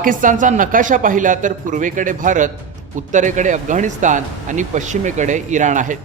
पाकिस्तानचा नकाशा पाहिला तर पूर्वेकडे भारत उत्तरेकडे अफगाणिस्तान आणि पश्चिमेकडे इराण आहे.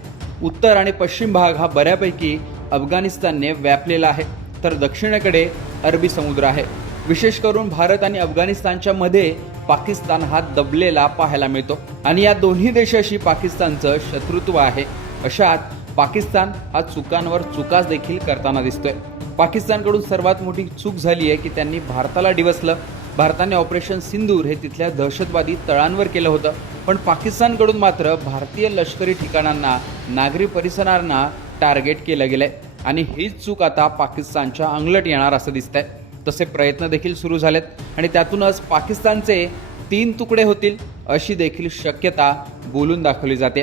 उत्तर आणि पश्चिम भाग हा बऱ्यापैकी अफगाणिस्तानने व्यापलेला आहे तर दक्षिणेकडे अरबी समुद्र आहे. विशेष करून भारत आणि अफगाणिस्तानच्या मध्ये पाकिस्तान हा दबलेला पाहायला मिळतो आणि या दोन्ही देशाशी पाकिस्तानचं शत्रुत्व आहे. अशात पाकिस्तान हा चुकांवर चुकाच देखील करताना दिसतोय. पाकिस्तानकडून सर्वात मोठी चूक झाली आहे की त्यांनी भारताला डिवसलं. भारताने ऑपरेशन सिंदूर हे तिथल्या दहशतवादी तळांवर केलं होतं. पण पाकिस्तानकडून मात्र भारतीय लष्करी ठिकाणांना नागरी परिसरांना टार्गेट केलं गेलंय. आणि हीच चूक आता पाकिस्तानच्या अंगलट येणार असं दिसतंय. तसे प्रयत्न देखील सुरू झालेत. आणि त्यातूनच पाकिस्तानचे तीन तुकडे होतील अशी देखील शक्यता बोलून दाखवली जाते.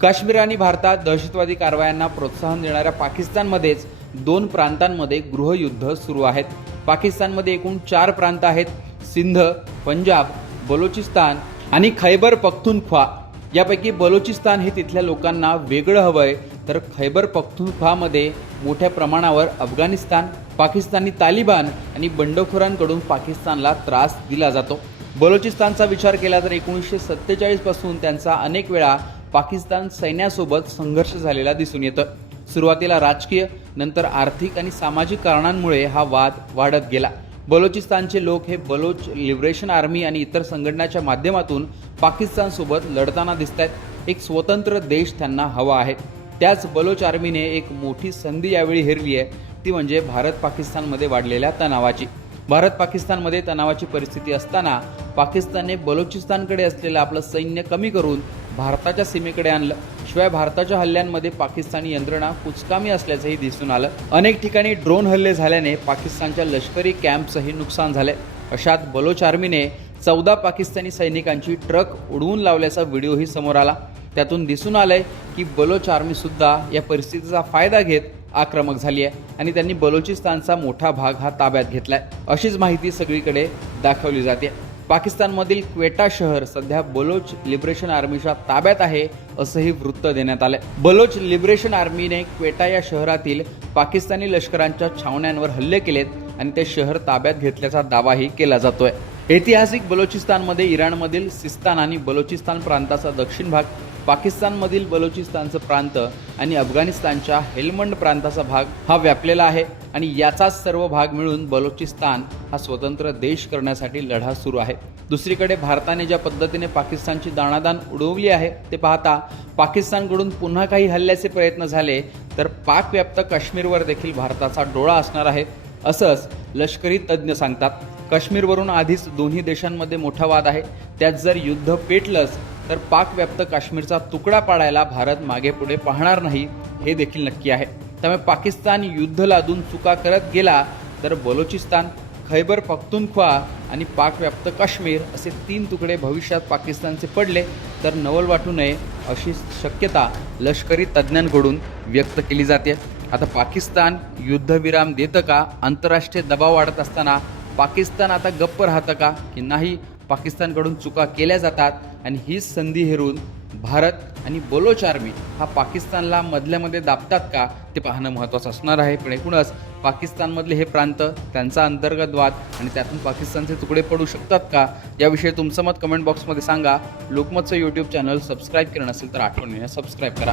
काश्मीर आणि भारतात दहशतवादी कारवायांना प्रोत्साहन देणाऱ्या पाकिस्तानमध्येच दोन प्रांतांमध्ये गृहयुद्ध सुरू आहेत. पाकिस्तानमध्ये एकूण चार प्रांत आहेत. सिंध पंजाब बलोचिस्तान आणि खैबर पख्तुनख्वा. यापैकी बलोचिस्तान हे तिथल्या लोकांना वेगळं हवं आहे तर खैबर पख्तुनख्वामध्ये मोठ्या प्रमाणावर अफगाणिस्तान पाकिस्तानी तालिबान आणि बंडखोरांकडून पाकिस्तानला त्रास दिला जातो. बलोचिस्तानचा विचार केला तर एकोणीसशे सत्तेचाळीसपासून त्यांचा अनेक वेळा पाकिस्तान सैन्यासोबत संघर्ष झालेला दिसून येतं. सुरुवातीला राजकीय नंतर आर्थिक आणि सामाजिक कारणांमुळे हा वाद वाढत गेला. बलोचिस्तानचे लोक हे बलोच लिबरेशन आर्मी आणि इतर संघटनाच्या माध्यमातून पाकिस्तानसोबत लढताना दिसत आहेत एक स्वतंत्र देश त्यांना हवा आहे. त्याच बलोच आर्मीने एक मोठी संधी यावेळी हेरली आहे ती म्हणजे भारत पाकिस्तानमध्ये वाढलेल्या तणावाची. भारत पाकिस्तानमध्ये तणावाची परिस्थिती असताना पाकिस्तानने बलोचिस्तानकडे असलेलं आपलं सैन्य कमी करून भारताच्या सीमेकडे आणलं. शिवाय भारताच्या हल्ल्यांमध्ये पाकिस्तानी यंत्रणा कुचकामी असल्याचंही दिसून आलं. अनेक ठिकाणी ड्रोन हल्ले झाल्याने पाकिस्तानच्या लष्करी कॅम्पचंही नुकसान झालंय. अशात बलोच आर्मीने चौदा पाकिस्तानी सैनिकांची ट्रक उडवून लावल्याचा व्हिडिओही समोर आला. त्यातून दिसून आलंय की बलोच आर्मी सुद्धा या परिस्थितीचा फायदा घेत आक्रमक झाली आहे आणि त्यांनी बलोचिस्तानचा मोठा भाग हा ताब्यात घेतलाय. अशीच माहिती सगळीकडे दाखवली जाते. पाकिस्तानमधील क्वेटा शहर सध्या बलोच लिबरेशन आर्मीच्या ताब्यात आहे असंही वृत्त देण्यात आलंय. बलोच लिबरेशन आर्मीने क्वेटा या शहरातील पाकिस्तानी लष्करांच्या छावण्यांवर हल्ले केलेत आणि ते शहर ताब्यात घेतल्याचा दावाही केला जातोय. ऐतिहासिक बलोचिस्तानमध्ये इराणमधील सिस्तान आणि बलोचिस्तान प्रांताचा दक्षिण भाग पाकिस्तानमधील बलोचिस्तानचं प्रांत आणि अफगाणिस्तानच्या हेल्मंड प्रांताचा भाग हा व्यापलेला आहे आणि याचाच सर्व भाग मिळून बलोचिस्तान हा स्वतंत्र देश करण्यासाठी लढा सुरू आहे. दुसरीकडे भारताने ज्या पद्धतीने पाकिस्तानची दाणादाण उडवली आहे ते पाहता पाकिस्तानकडून पुन्हा काही हल्ल्याचे प्रयत्न झाले तर पाकव्याप्त काश्मीरवर देखील भारताचा डोळा असणार आहे असंच लष्करी तज्ज्ञ सांगतात. काश्मीरवरून आधीच दोन्ही देशांमध्ये मोठा वाद आहे. त्यात जर युद्ध पेटलंच तर पाकव्याप्त काश्मीरचा तुकडा पाडायला भारत मागे पुढे पाहणार नाही हे देखील नक्की आहे. त्यामुळे पाकिस्तान युद्ध लादून चुका करत गेला तर बलोचिस्तान खैबर पख्तुनख्वा आणि पाकव्याप्त काश्मीर असे तीन तुकडे भविष्यात पाकिस्तानचे पडले तर नवल वाटू नये अशी शक्यता लष्करी तज्ज्ञांकडून व्यक्त केली जाते. आता पाकिस्तान युद्धविराम देतं का? आंतरराष्ट्रीय दबाव वाढत असताना पाकिस्तान आता गप्प राहतं का? की नाही पाकिस्तानकडून चुका केल्या जातात आणि हीच संधी हेरून भारत आणि बलोच आर्मी हा पाकिस्तानला मधल्यामध्ये दाबतात का ते पाहणं महत्त्वाचं असणार आहे. पण एकूणच पाकिस्तानमधले हे प्रांत त्यांचा अंतर्गत वाद आणि त्यातून पाकिस्तानचे तुकडे पडू शकतात का? याविषयी तुमचं मत कमेंट बॉक्समध्ये सांगा. लोकमतचं यूट्यूब चॅनल सबस्क्राईब केलं नसेल तर आठवणीने सबस्क्राईब करा.